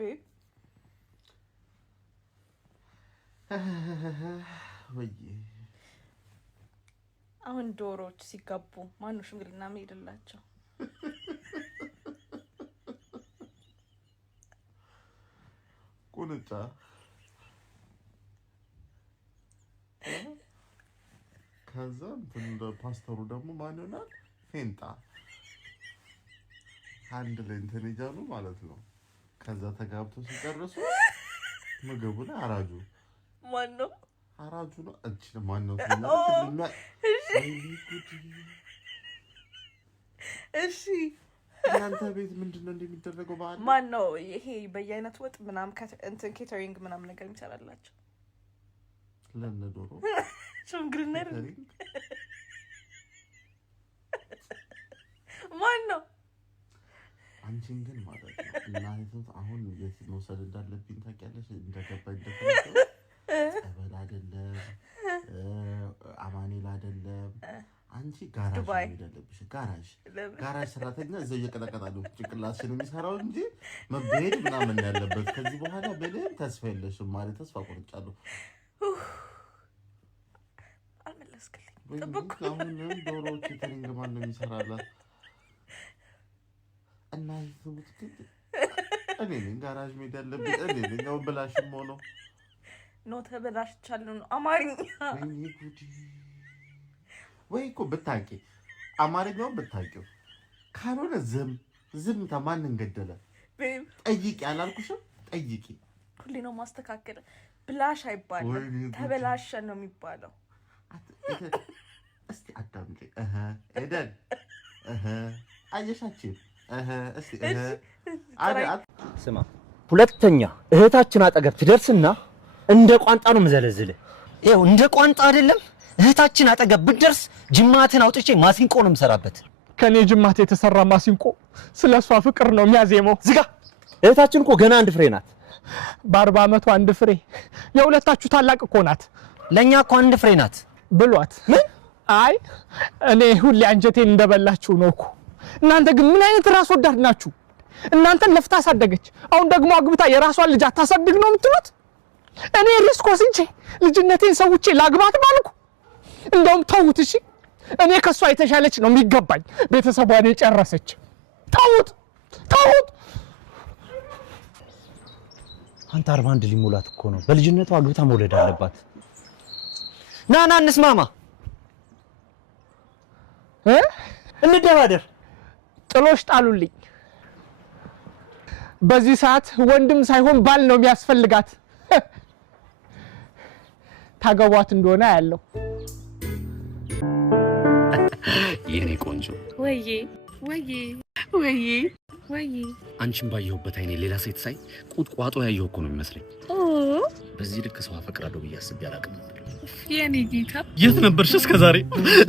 babe ወይ አሁን ዶሮች ሲጋቡ ማነው ሽምግልና የሚሄድላቸው? ቁንጫ ከዛ እንደ ፓስተሩ ደግሞ ማን ይሆናል? ፌንጣ አንድ ላይ እንትን ይጃሉ ማለት ነው። ከዛ ተጋብቶ ሲጨርሱ ምግቡን አራጁ ማን ነው? አራጁ ነው እንጂ ማን ነው? እሺ እናንተ ቤት ምንድነው እንደሚደረገው በዓል? ማን ነው ይሄ በየአይነት ወጥ ምናምን እንትን ኬተሪንግ ምናምን ነገር የሚሰራላችሁ? ለነዶሮ ሽምግልና ማን ነው? አንቺን ግን ማለት ነው እናንተ አሁን የት መውሰድ እንዳለብኝ ታውቂያለሽ? እንደገባኝ ጸበል አይደለም አማኑኤል አይደለም። አንቺ ጋራጅ ነው ያለብሽ። ጋራጅ ሰራተኛ እዛው እየቀለቀላሉ ጭቅላትሽን የሚሰራው እንጂ መበሄድ ምናምን ያለበት። ከዚህ በኋላ በደም ተስፋ የለሽም ማለት ተስፋ ቆርጫለሁ። አልመለስክልኝ። አሁን ዶሮዎች ኬተሪንግ ማን ነው የሚሰራላት? እና ይሁት ግን እኔ ነኝ ጋራጅ ሜዳ ያለብኝ እኔ ነኝ። ነው ብላሽም ሆኖ ነው ተበላሽቻለሁ ነው አማርኛ ወይ እኮ ብታውቂ አማርኛው ብታውቂው ካልሆነ ዝም ተማንን ገደለ ጠይቂ አላልኩሽም? ጠይቂ ሁሌ ነው ማስተካከለ። ብላሽ አይባልም ተበላሸ ነው የሚባለው። እስቲ አዳምጪ ኤደን አየሻችን እስቲ ስማ ሁለተኛ እህታችን አጠገብ ትደርስና እንደ ቋንጣ ነው መዘለዝለ። ይሄው እንደ ቋንጣ አይደለም እህታችን አጠገብ ብትደርስ ጅማትን አውጥቼ ማሲንቆ ነው የምሰራበት። ከኔ ጅማት የተሰራ ማሲንቆ ስለሷ ፍቅር ነው የሚያዜመው። ዝጋ። እህታችን እኮ ገና አንድ ፍሬ ናት። በ40 ዓመቷ አንድ ፍሬ። የሁለታችሁ ታላቅ እኮ ናት። ለኛ እኮ አንድ ፍሬ ናት ብሏት። ምን? አይ እኔ ሁሌ አንጀቴን እንደበላችሁ ነው እኮ። እናንተ ግን ምን አይነት ራስ ወዳድ ናችሁ? እናንተን ለፍታ አሳደገች፣ አሁን ደግሞ አግብታ የራሷን ልጅ አታሳድግ ነው የምትሉት? እኔ ሪስክ ወስጄ ልጅነቴን ሰውቼ ላግባት ባልኩ። እንደውም ተውት እሺ። እኔ ከሷ የተሻለች ነው የሚገባኝ፣ ቤተሰቧን የጨረሰች። ተውት። አንተ 41 ሊሞላት እኮ ነው። በልጅነቷ አግብታ መውለድ አለባት። ና እንስማማ እንደራደር። ጥሎሽ ጣሉልኝ። በዚህ ሰዓት ወንድም ሳይሆን ባል ነው የሚያስፈልጋት። ታገቧት እንደሆነ ያለው የኔ ቆንጆ ወይ አንቺን ባየሁበት አይኔ ሌላ ሴት ሳይ ቁጥቋጦ ያየሁ እኮ ነው የሚመስለኝ። በዚህ ልክ ሰው አፈቅራለሁ ብዬ አስቤ አላውቅም ነበር። የኔ ጌታ የት ነበርሽ እስከዛሬ?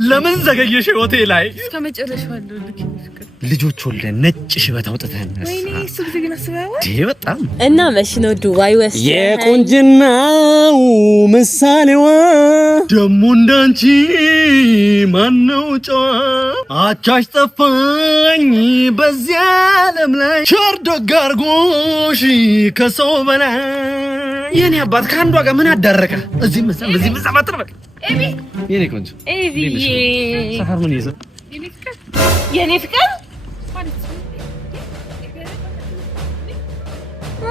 ለምን ዘገየሽ ህይወቴ ላይ? እስከመጨረሻው አለው ልጆች ወልደን ነጭ ሽበት አውጥተን ወይኔ እሱ ግን አስበው በጣም እና መች ነው ዱባይ ወስደህ የቆንጅናው ምሳሌዋ ደሞ እንዳንቺ ማነው ጨዋ? አቻሽ ጠፋኝ በዚያ ዓለም ላይ ቸርዶ ጋርጎሽ ከሰው በላይ የኔ አባት ከአንዷ ጋር ምን አዳረቀ? እዚህ መሰማት ነው። ኤቢ የኔ ቆንጆ ኤቢ ሰፈር ምን ይዘው የኔ ፍቅር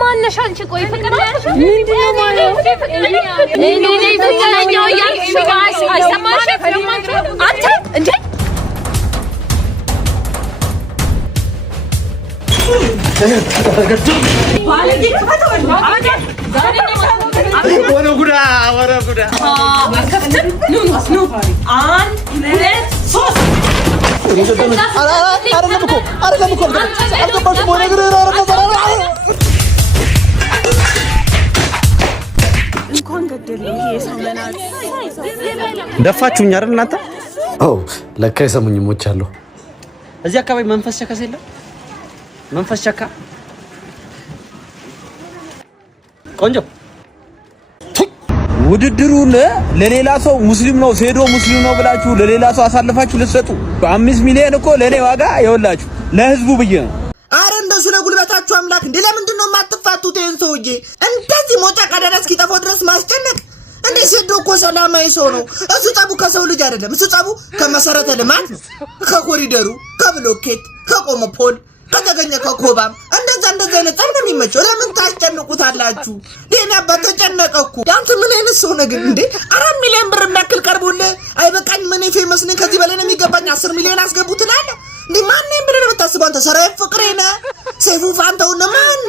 ማነሽ አንቺ? ቆይ ፍቅር ነሽ? ምንድነው ማለት? እኔ ፍቅረኛው ያልሽ ጋር አልሰማሽም? አንተ እንዴ ባለጌ ከፈተወል ወረ ጉዳ አከፍተን ነው አንድ ሁለት ሶስት አይደለም እኮ አልገባሽም ወይ ነገር እንኳን ገደለው ይሄ ሳመናል ደፋችሁኝ አይደል እናንተ? አው ለካ የሰሙኝ ሞቻለሁ። እዚህ አካባቢ መንፈስ ቸካ የለም? መንፈስ ቸካ ቆንጆ ውድድሩን ለሌላ ሰው ሙስሊም ነው ሴዶ ሙስሊም ነው ብላችሁ ለሌላ ሰው አሳልፋችሁ ልትሰጡ 5 ሚሊዮን እኮ ለኔ ዋጋ ይወላችሁ ለህዝቡ ብዬ ነው። አረ እንደሱ ለጉልበታችሁ አምላክ እንዴ! ለምንድን ነው የማትፋቱት? ይሄን ሰውዬ እንደዚህ ሞጫ ቀዳዳ እስኪጠፋው ድረስ ማስጨነቅ እንዴ? ሴዶ እኮ ሰላማዊ ሰው ነው። እሱ ጸቡ ከሰው ልጅ አይደለም። እሱ ጸቡ ከመሰረተ ልማት፣ ከኮሪደሩ፣ ከብሎኬት፣ ከቆመ ፖል፣ ከተገኘ ከኮባም እንደዛ አይነት ጸብ ነው የሚመቸው። ለምን ታስጨንቁታላችሁ? ዴና በተጨነቀኩ ያንተ ምን አይነት ሰው ነው ግን እንዴ? 4 ሚሊዮን ብር የሚያክል ቀርቦልህ አይበቃኝ ምን ፌመስ ነኝ ከዚህ በላይ ነው የሚገባኝ 10 ሚሊዮን አስገቡ ትላለህ እንዴ? ማን ነኝ ብለህ የምታስበው አንተ? ሰራዊት ፍቅሬ ነህ ሰይፉ ፋንታው ነው ማን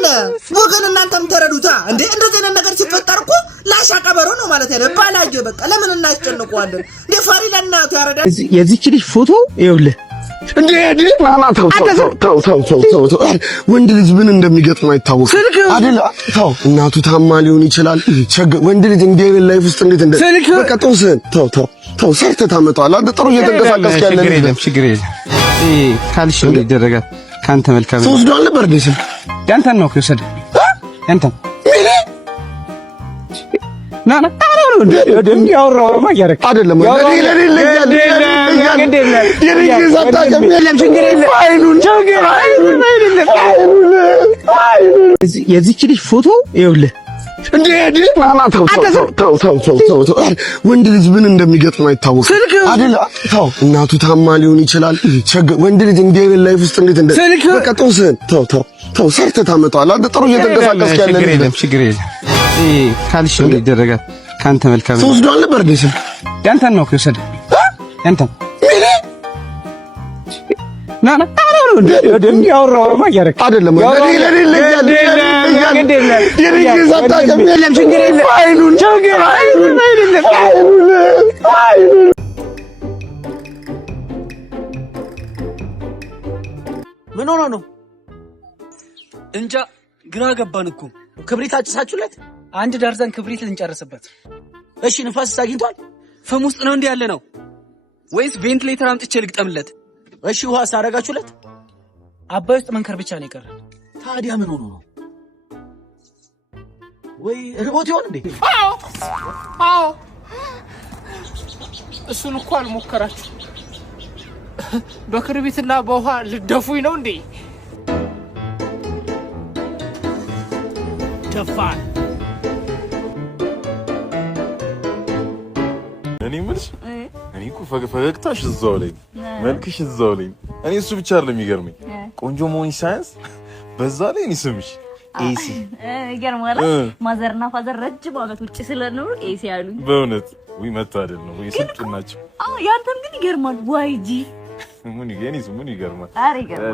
ወገን? እናንተም ተረዱታ እንዴ? እንደዚህ አይነት ነገር ሲፈጠር እኮ ላሻ ቀበሮ ነው ማለት አይደል? ባላጆ በቃ ለምን እናስጨንቀዋለን እንዴ? ፈሪ ለእናቱ ያረዳ የዚህች ልጅ ፎቶ ይኸውልህ እንዴ ማማ ተው ወንድ ልጅ ምን እንደሚገጥም አይታወቅም አይደል? ተው እናቱ ታማ ሊሆን ይችላል። ወንድ ልጅ እንደ ላይፍ ውስጥ እንዴት እንደ በቃ ተው ሰርተህ ታመጣዋለህ። አንተ ጥሩ እየተንቀሳቀስክ ያለ ልጅ ችግር የለም። ካልሽ ይደረጋል። ካንተ መልካም ተወስዶ አልነበር እንዴ? ስል ያንተን ነው ከወሰደ ያንተን ና ደም ያወራው ማያረክ አይደለም የዚህች ልጅ ፎቶ ይኸውልህ እንዴ ማማ ተው ወንድ ልጅ ምን እንደሚገጥም አይታወቅም አይደል? ተው እናቱ ታማ ሊሆን ይችላል። ወንድ ልጅ እንደ ላይፍ ውስጥ እንዴት እንደ በቃ ተው ሰርተህ ታመጣዋለህ። አንተ ጥሩ እየተንቀሳቀስክ ያለ ልጅ ችግር የለም። ካልሽ ይደረጋል። ካንተ መልካም ተወስዶ አልነበር እንዴ? ስል ያንተን ነው ከወሰደ ያንተን ና ደም ያወራው ማያረክ አይደለም ምን ሆኖ ነው እንጃ ግራ ገባን እኮ። ክብሪት አጭሳችሁለት? 1 ደርዘን ክብሪት ልንጨርስበት። እሺ ንፋስ አግኝቷል? ፍም ውስጥ ነው እንዴ ያለ ነው ወይስ ቬንቲሌተር አምጥቼ ልግጠምለት? እሺ ውሃ ሳረጋችሁለት? አባይ ውስጥ መንከር ብቻ ነው የቀረን። ታዲያ ምን ሆኖ ነው? ወይ ርቦት ይሆን እንዴ? አዎ እሱን እኮ አልሞከራችሁ። በክርቢትና በውሃ ልደፉኝ ነው እንዴ? ደፋን እኔ ምንሽ እኔ እኮ ፈገግታሽ እዛው ላይ መልክሽ እዛው ላይ እኔ እሱ ብቻ አይደለም የሚገርመኝ ቆንጆ መሆንሽ ሳይንስ በዛ ላይ እኔ ስምሽ ኤሲ ይገርማል። ማዘርና ፋዘር ረጅም ዓመት ውጪ ስለኖሩ ኤሲ ያሉኝ በእውነት ወይ መታደል ነው ወይ ስልጡን ናቸው። ያንተም ግን ይገርማል። ዋይጂ ምን ይገርማል።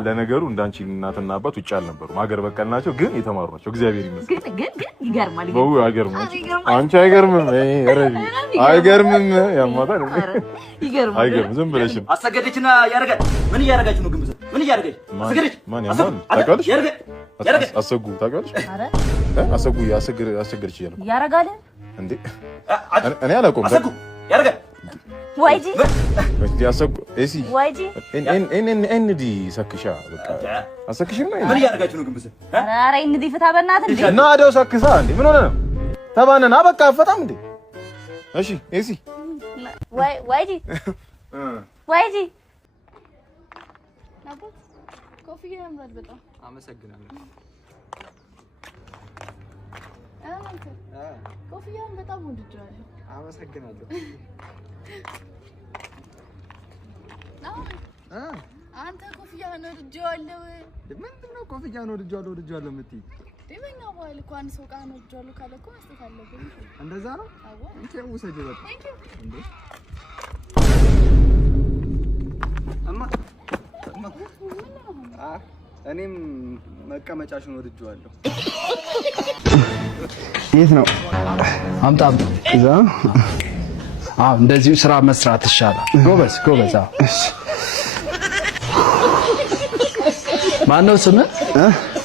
ለነገሩ እንዳንቺ እናትና አባት ውጭ አልነበሩም፣ ሀገር በቀል ናቸው፣ ግን የተማሩ ናቸው። እግዚአብሔር ይመስገን። ግን ይገርማል። አንቺ አይገርምም? አይገርምም? ያማታል። አይገርም። ዝም ብለሽም አሰገደችና ያረጋል። ምን እያረጋችሁ ነው? ግምዘ ምን እያረጋች አሰገደች? ማን ያማል? ታውቃለሽ? አሰጉ ታውቃለሽ? አሰጉ አሰገደች ያረጋል እንዴ? እኔ አላውቅም። አሰጉ ያረጋል ዋይጂ ያሰጉ ኤሲ ዋይጂ ኤንዲ ሰክሻ በቃ አሰክሽ ነው። ምን እያደረጋችሁ ነው? ግምስ ኧረ ኤንዲ ፍታ በእናትህ እንዴ! እና አደው ሰክሳ እንዴ! ምን ሆነ ነው? ተባነና በቃ አፈታም እንዴ! እሺ ኤሲ ዋይጂ ዋይጂ አባት ኮፍያ ያምራል በጣም አመሰግናለሁ። ኮፍያን በጣም ወድጄዋለሁ። አመሰግናለሁ። አንተ ኮፍያን ወድጄዋለሁ። ምንድነው ኮፍያን ወድጄዋለሁ የምትይ? ደመኛ ባል እኮ አንድ ሰው ቃል ወድጄዋለሁ ካለ እኮ መስጠት አለብኝ። እንደዛ ነው? አዎ እንዴ ውሰጂ በቃ እንዴ እኔም መቀመጫሽን ወድጄዋለሁ። የት ነው? አምጣ እዛ። እንደዚሁ ስራ መስራት ይሻላል። ጎበዝ። ማነው ስምህ?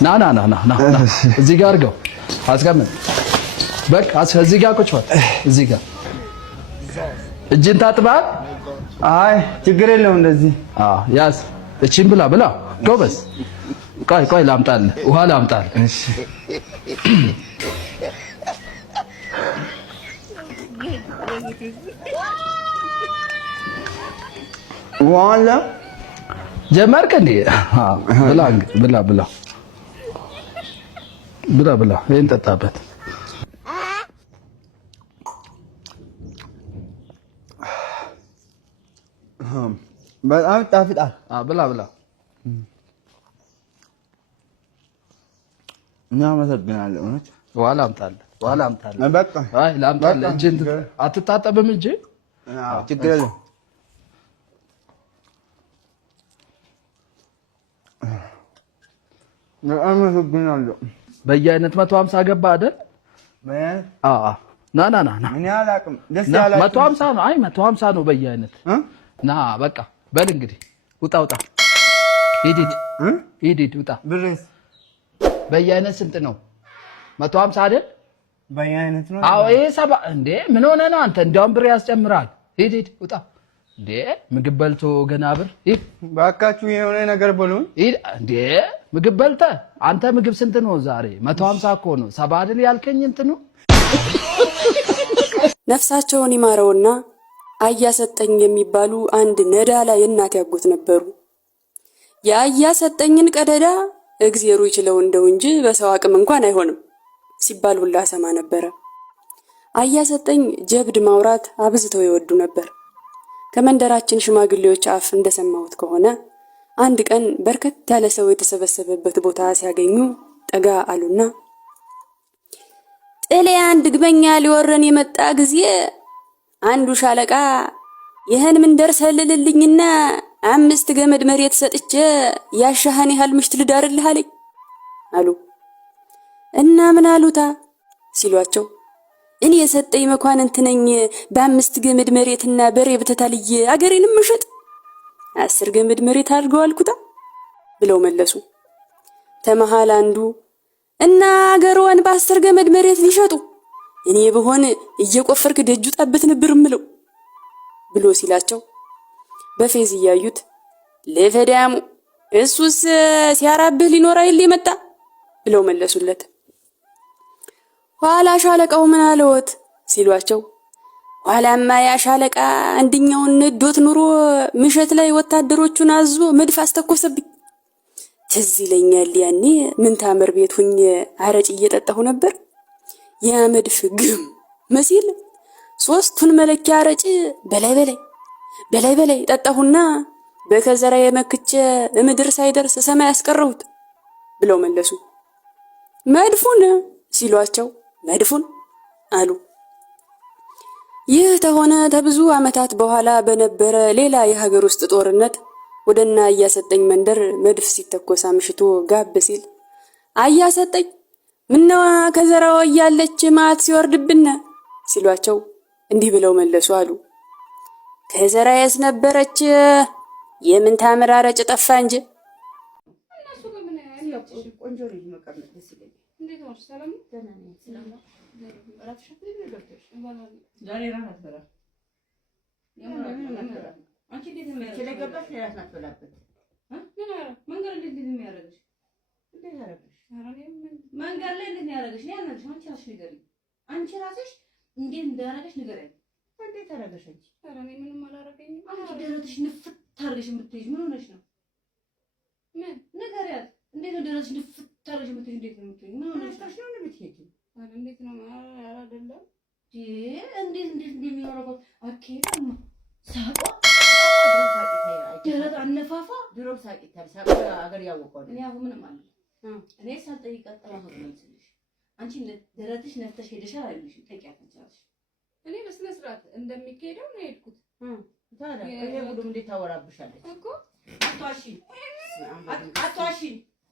ና እዚህ ጋር አድርገው አስቀምጥ። በቃ እዚህ ጋር ቁጭ በል። እዚህ ጋር እጅን ታጥባል? አይ ችግር የለውም። እንደዚህ ያዝ። እቺን ብላ። ጎበዝ። ቆይ ላምጣልህ፣ ውሃ ላምጣልህ። እሺ ዋላ ጀመርክ እንዴ? ብላ ብላ ብላ ይሄን ጠጣበት። በጣም ጣፍጣል። ብላ ብላ። እናመሰግናለን። እውነት በኋላ አምጣለህ። በቃ አይ ላምጣልህ። እጅን አትታጠብም እንጂ ችግር የለም። አመሰግናለሁ። በየአይነት 150 ገባ አይደል? ና ምን ያላቅም ደስ ያላችሁ 150 ነው። አይ 150 ነው በየአይነት ና በቃ በል እንግዲህ ውጣ ሂድ ውጣ። ብሬስ በየአይነት ስንት ነው? 150 አይደል? በየአይነት ነው። አዎ ይሄ 70 እንዴ ምን ሆነ ነው አንተ? እንዲያውም ብር ያስጨምራል። ሂድ ውጣ። እንዴ ምግብ በልቶ ገና ብር ሂድ ባካችሁ። የሆነ ነገር በሉኝ። ሂድ እንዴ ምግብ በልተህ አንተ ምግብ ስንት ነው ዛሬ? 150 እኮ ነው። 70 አይደል ያልከኝ እንትኑ ነፍሳቸውን ይማረውና አያሰጠኝ የሚባሉ አንድ ነዳላ የእናት ያጎት ነበሩ። የአያሰጠኝን ቀደዳ እግዚአብሔር ይችለው እንደው እንጂ በሰው አቅም እንኳን አይሆንም ሲባል ሁላ ሰማ ነበር። አያሰጠኝ ጀብድ ማውራት አብዝተው ይወዱ ነበር። ከመንደራችን ሽማግሌዎች አፍ እንደሰማሁት ከሆነ አንድ ቀን በርከት ያለ ሰው የተሰበሰበበት ቦታ ሲያገኙ ጠጋ አሉና ጥሌ አንድ ግበኛ ሊወረን የመጣ ጊዜ አንዱ ሻለቃ ይሄን ምን ደርሰልልልኝና 5 ገመድ መሬት ሰጥቼ ያሻህን ያህል ምሽት ልዳርልህ አለኝ አሉ። እና ምን አሉታ ሲሏቸው እኔ የሰጠኝ መኳንንት ነኝ በ5 ገመድ መሬትና በሬ በተታልየ አገሬንም ምሽጥ 10 ገመድ መሬት አድርገው አልኩታ ብለው መለሱ። ተመሃል አንዱ እና አገሩን በ10 ገመድ መሬት ሊሸጡ እኔ በሆነ እየቆፈርክ ደጁ ጣበት ነበር ምለው ብሎ ሲላቸው በፌዝ ያዩት ለፈዳሙ እሱስ ሲያራብህ ሊኖር አይል የመጣ ብለው መለሱለት። ኋላ ሻለቃው ምን አለዎት ሲሏቸው ኋላማ ያ ሻለቃ አንድኛውን ዶት ኑሮ ምሽት ላይ ወታደሮቹን አዞ መድፍ አስተኮሰብኝ። ትዝ ይለኛል ያኔ ምን ታምር ቤት ሁኜ አረጭ እየጠጣሁ ነበር። ያ መድፍ ግም መሲል 3ቱን መለኪያ አረጭ በላይ ጠጣሁና በከዘራ የመክቼ ምድር ሳይደርስ ሰማይ ያስቀረሁት ብለው መለሱ። መድፉን ሲሏቸው መድፉን አሉ። ይህ ተሆነ ተብዙ ዓመታት በኋላ በነበረ ሌላ የሀገር ውስጥ ጦርነት ወደና አያሰጠኝ መንደር መድፍ ሲተኮስ አምሽቶ ጋብ ሲል አያሰጠኝ ምነው ከዘራው ያለች ማት ሲወርድብን ሲሏቸው እንዲህ ብለው መለሱ አሉ። ከዘራዬስ ነበረች የምን ታምራረጭ ጠፋ እንጂ። ቆንጆ ልጅ መቀመጥ ደስ ይለኛል። እንዴት ነው? ሰላም ነው? ዛሬ ራስ አትበላ። አንቺ እንዴት ነው የሚያደርገው? ስለገባሽ ራስ አትበላበት። መንገድ እንዴት ነው የሚያደርግሽ? እንዴት ያደርግሽ? መንገድ ላይ እንዴት ነው ያደርግሽ? ያናልሽ አንቺ ራስሽ ንገሪኝ። አንቺ ራስሽ እንዴት እንዳደረገሽ ንገሪኝ። እንዴት ታደርገሽ አንቺ? ኧረ እኔ ምንም አላደረገኝም። አንቺ ደረትሽ ንፍት አድርገሽ የምትይዥ ምን ሆነሽ ነው? ምን ንገሪያት። እንዴት ነው ደረትሽ ንፍት አድርገሽ የምትይዥ? እንዴት ነው የምትይዥ? ምን ሆነሽ ነው? ነው የምትሄጂው? ኧረ እንዴት ነው? ኧረ አይደለም። እንዴት እንደሚያደርገው አኬዳማ ሳቋ ደረት አነፋፋ ድሮ ሳቂታል ሳቋ አገር ያወቀው እኔ አሁን ምንም አለ እኔ ሳልጠይቃት ጠራሁ ትመስልሽ አንቺ ደረትሽ ነፍተሽ ሄደሻል አይልሽ ጠይቂያት እንቻለሽ እኔ በስነ ስርዓት እንደሚካሄደው ነው የሄድኩት ታዲያ ይሄ ሁሉ እንዴት ታወራብሻለች እኮ አቷሺ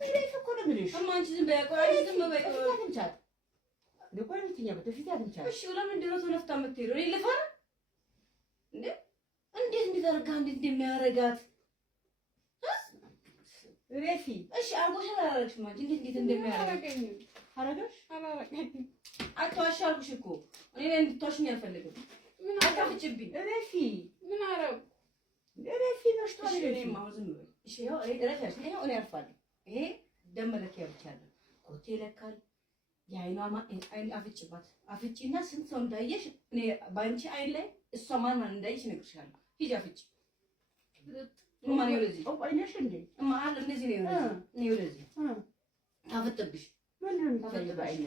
እኔ እኮ ነው የምልሽ አንቺ ዝም በይ ቆይ ዝም በይ እንቻል ለቆይ ምትኛ በፊት ያትንቻል እሺ ለምን ድረቱ ነፍታ የምትሄደው እኔ ልፈራ እንዴ እንዴት እንዲዘርጋ እንዴት እንደሚያረጋት ረፊ እሺ አርጎሽ አላረግሽ ማለት እንዴት እንደሚያረጋኝ አረጋሽ አላረጋኝ አትዋሽ አልኩሽ እኮ እኔ እንድትዋሽኝ አልፈልግም ምን አታፍጭብኝ ረፊ ምን አረግ ረፊ ነሽ ታሽ እኔ ማውዝም እሺ ያው እኔ ደረጃሽ ነው እኔ አልፋለሁ ይሄ ደም መለኪያ ብቻ አለ ኮቴ ለካል የአይኗማ አይን አፍጭባት አፍጭና ስንት ሰው እንዳየሽ እኔ ባንቺ አይን ላይ እሷ ማን እንዳየሽ ነግርሻለሁ ሂጂ አፍጭ ማን ይወለዚህ አይነሽ እንዴ ማን እንደዚህ ነው ይወለዚህ ታፈጥብሽ ምንም ታይባይኛ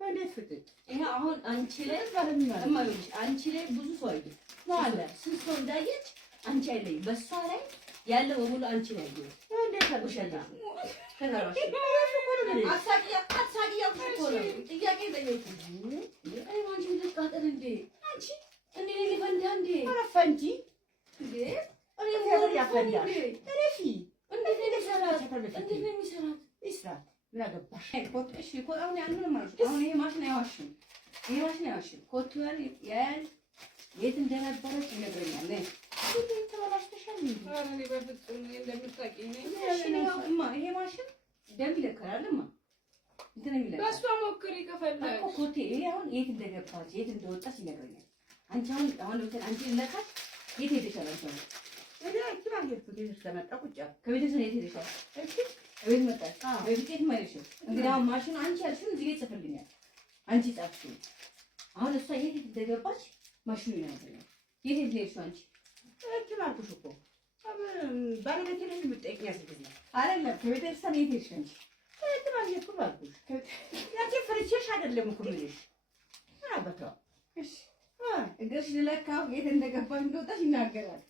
እንዴት ፍጥጥ ይሄ አሁን አንቺ ላይ እማይልሽ አንቺ ላይ ብዙ ሰው አይደል አለ ስንት ሰው እንዳየች አንቺ አይለይ በሷ ላይ ያለው በሙሉ አንቺ ላይ አይደል እንዴት ተብሸላ ተናራሽ አሳቂያ ጥያቄ ጠየቁ አይ አንቺ ልትቃጠል እንዴ አንቺ እኔ ሊፈንዳ እንዴ አረፈንጂ እንዴ እኔ ሞር ያፈንዳ እረፊ እንዴት ነው የሚሰራት እንዴት ነው የሚሰራት ይስራት ምን አገባሽ እሺ አሁን ያንን ማለት አሁን ይሄ ማሽን አይዋሽም ኮቱ ያል የት እንደነበረች ይነግረኛል ነይ እንዴት ተበላሽተሻል እንዴ ኧረ እኔ በፍጹም እንደምታውቂኝ ነኝ እማ ይሄ ማሽን ደም ይለካልማ እንትን የሚለካ በሷ ሞክሪ ከፈለግሽ እኮ ኮቴ ይሄ አሁን የት እንደገባች የት እንደወጣች ይነግረኛል አንቺ አሁን ለምሳሌ አንቺ ለካሽ የት ሄደሻል አንቺ እኔ አክቲቭ አየት ከቤት ተመጣ ቁጭ ከቤተሰብ የት ሄደሻል እሺ እቤት መጣች በፊት ማይልሽ እንግዲህ አሁን ማሽኑ አንቺ ያልሽውን እዚህ ጋር ጽፈልኛል አንቺ ጻፍሽው አሁን እሷ የት እንደገባች ማሽኑ ይናገራል የት ሄደሽ አንቺ እቺ ማርኩሽ እኮ ባለቤቴ ነው የምትጠይቂኝ ያስገኝ አይደለም ከቤተሰብ የት ሄደሽ አንቺ እቺ ማየት እኮ ባልኩሽ ያቺ ፍርቼሽ አይደለም እኮ ምንሽ አባቷ እሺ እግርሽ ለካው የት እንደገባች እንደወጣች ይናገራል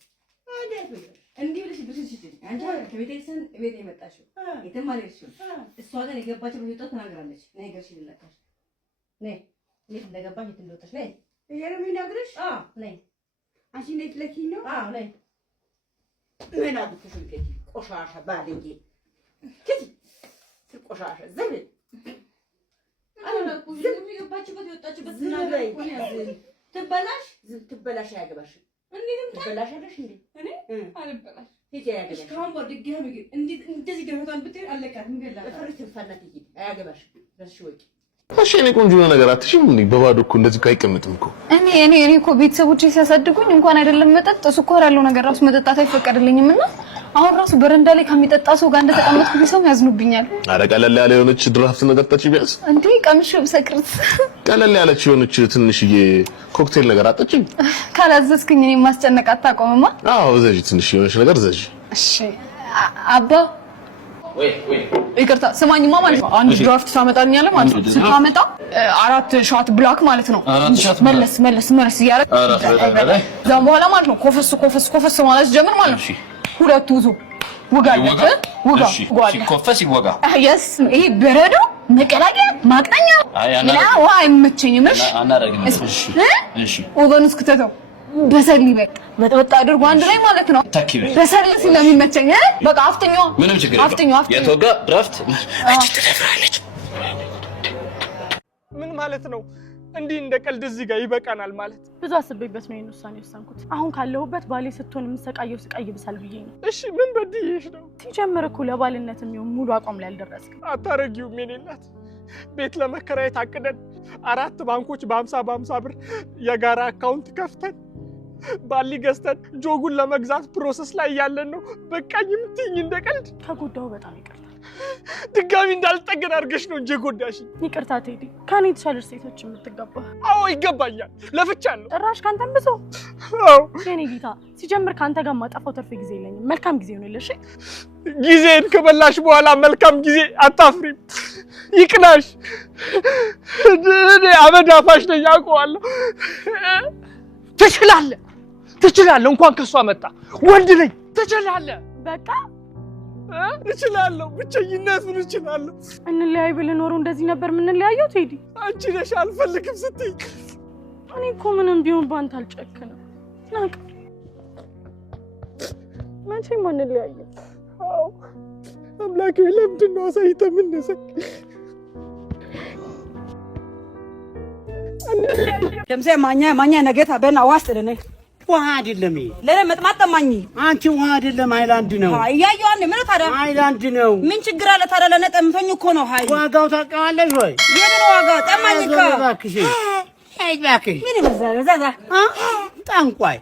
እንዲህ ብለሽ ብስጭት አንቺ ከቤተሰብ ቤት የመጣሽው የትም አልሄድሽም እሷ ጋር የገባችው በህይወቷ ተናግራለች ነይ እግርሽ ልለካሽ ነይ የት እንደገባች የት እንደወጣች ነይ እየረም ይናገርሽ ነይ አንቺ ነይ ትለኪኝ ነው ነይ ምን አድርገሽ ልከኝ ቆሻሻ ባለጌ ከዚህ ቆሻሻ ዘብ አላልኩ የሚገባችበት የወጣችበት ተናግራ ትበላሽ ያገባሽ እንዴት ትበላሻለሽ እንዴ እኔ አልበላሽ ሂጂ ያገባሽ ካሁን በድጋሚ ግን እንደዚህ ገበታን ብትይ አለቃት ምገላ ፈሪት ፈናት ሂጂ አያገባሽ በሽ ወቂ እሺ እኔ ቆንጆ ነገር አትሽም እንዴ በባዶ እኮ እንደዚህ አይቀመጥም እኮ እኔ እኮ ቤተሰቦቼ ሲያሳድጉኝ እንኳን አይደለም መጠጥ ስኳር ያለው ነገር ራሱ መጠጣት አይፈቀድልኝምና አሁን ራሱ በረንዳ ላይ ከሚጠጣ ሰው ጋር እንደተቀመጥኩ ቢሰው ያዝኑብኛል አረ ቀለል ያለ የሆነች ድራፍት ነገር ጠጪ ቢያንስ እንዴ ቀምሽ ብሰክርት ቀለል ያለች የሆነች ትንሽዬ ኮክቴል ነገር አጠጪ ካላዘዝኩኝ እኔ ማስጨነቅ አታቆምማ አዎ ዘጂ ትንሽ የሆነች ነገር ዘጂ እሺ አባ ወይ ይቅርታ ስማኝማ ማለት ነው አንድ ድራፍት ታመጣልኛለህ ማለት ነው ስታመጣ 4 ሻት ብላክ ማለት ነው መለስ ያረክ ዛም በኋላ ማለት ነው ኮፈስ ማለት ጀምር ማለት ነው ሁለቱ ዙ ውጋ ሲኮፈስ ይወጋ yes ይሄ በረዶ መቀላቀያ ማቅጠኛ እና ዋይ አይመቸኝም እሺ እሺ ኦቨንስ ከተተው በሰል ይበቃ መጥበጥ አድርጎ አንድ ላይ ማለት ነው በሰል ስለሚመቸኝ በቃ አፍተኛው ምንም ችግር የለም የተወጋ ድራፍት እቺ ትደፍራለች ምን ማለት ነው እንዲህ እንደ ቀልድ እዚህ ጋር ይበቃናል ማለት ብዙ አስቤበት ነው የውሳኔ ወሰንኩት አሁን ካለሁበት ባሌ ስትሆን የምሰቃየው ስቃይ ይብሳል ብዬ ነው እሺ ምን በድዬሽ ነው ሲጀምር እኮ ለባልነት የሚሆን ሙሉ አቋም ላይ አልደረስክም አታረጊውም የኔናት ቤት ለመከራየት አቅደን 4 ባንኮች በ50 ብር የጋራ አካውንት ከፍተን ባሊ ገዝተን ጆጉን ለመግዛት ፕሮሰስ ላይ ያለን ነው በቃኝ የምትይኝ እንደ ቀልድ ከጎዳው በጣም ይቅርታ ድጋሚ እንዳልጠገን አድርገሽ ነው እንጂ ጎዳሽ ይቅርታ ቴዲ ካኔ የተሻለሽ ሴቶች የምትገባ አዎ ይገባኛል ለፍቻለሁ ጭራሽ ካንተም ብሶ አዎ የኔ ጌታ ሲጀምር ካንተ ጋር ማጣፋው ተርፍ ጊዜ የለኝም መልካም ጊዜ ሆነልሽ ጊዜን ከበላሽ በኋላ መልካም ጊዜ አታፍሪም ይቅናሽ እኔ አመዳፋሽ ነኝ አውቀዋለሁ ትችላለህ እንኳን ከሷ መጣ ወንድ ነኝ ትችላለህ በቃ እችላለሁ ብቸኝነቱን እችላለሁ እንለያይ ብለን ኖሮ እንደዚህ ነበር የምንለያየው ቴዲ አንቺ ነሽ አልፈልግም ስትይ እኔ እኮ ምንም ቢሆን ባንተ አልጨክንም ናቅ መቼም አንለያየም አዎ አምላኬ ለምንድን ነው አሳይተህ የምንሰቅ ደምሴ ማኛ ነገታ በና ዋስጥልነ ውሃ አይደለም ለኔ መጥማት ጠማኝ አንቺ ውሃ አይደለም ሃይላንድ ነው ያያዩ አንዴ ምን ታዲያ ሃይላንድ ነው ምን ችግር አለ ታዲያ ለኔ ጠምቶኝ እኮ ነው ሃይ ዋጋው ታውቃለሽ ወይ የምን ዋጋ ጠማኝ እኮ እባክሽ ምን ይመዛዛ ጠንቋይ